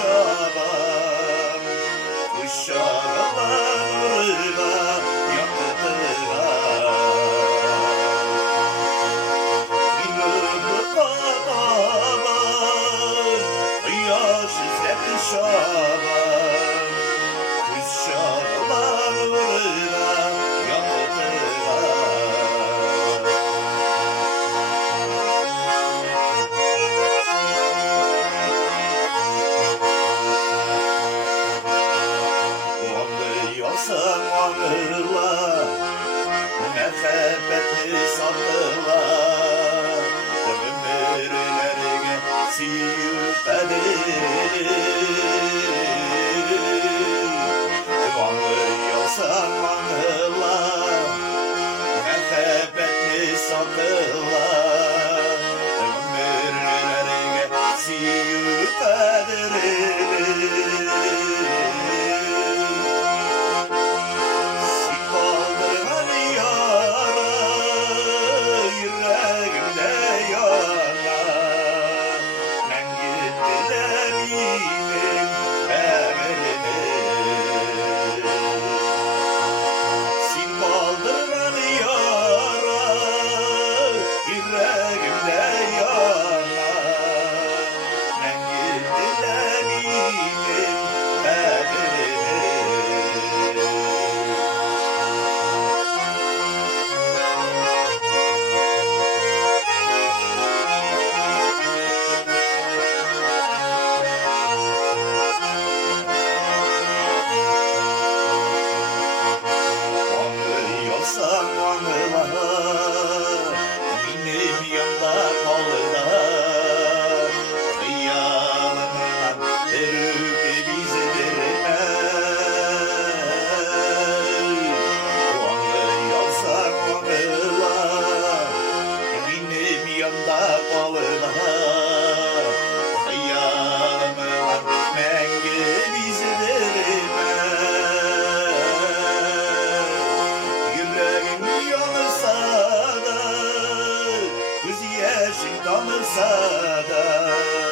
şaban Uşağlarına yakıtılar Yürüdü kanalar Yaş izledi şaban Uşağlarına yakıtılar Alsang аңла мәхәббәтне сатыла Ömürlərə сөю қадері Аңлый алсаң аңла мәхәббәтне сатыла Ömürlərə сөю қадері Benim yanımda kaldı Hıyalımdan verip bizi verme Аңлый алсаң аңла Benim yanımda kaldı Hıyalımdan мәңгі bizi verme Yüreğim yanırsa da Göz yaşın damırsa da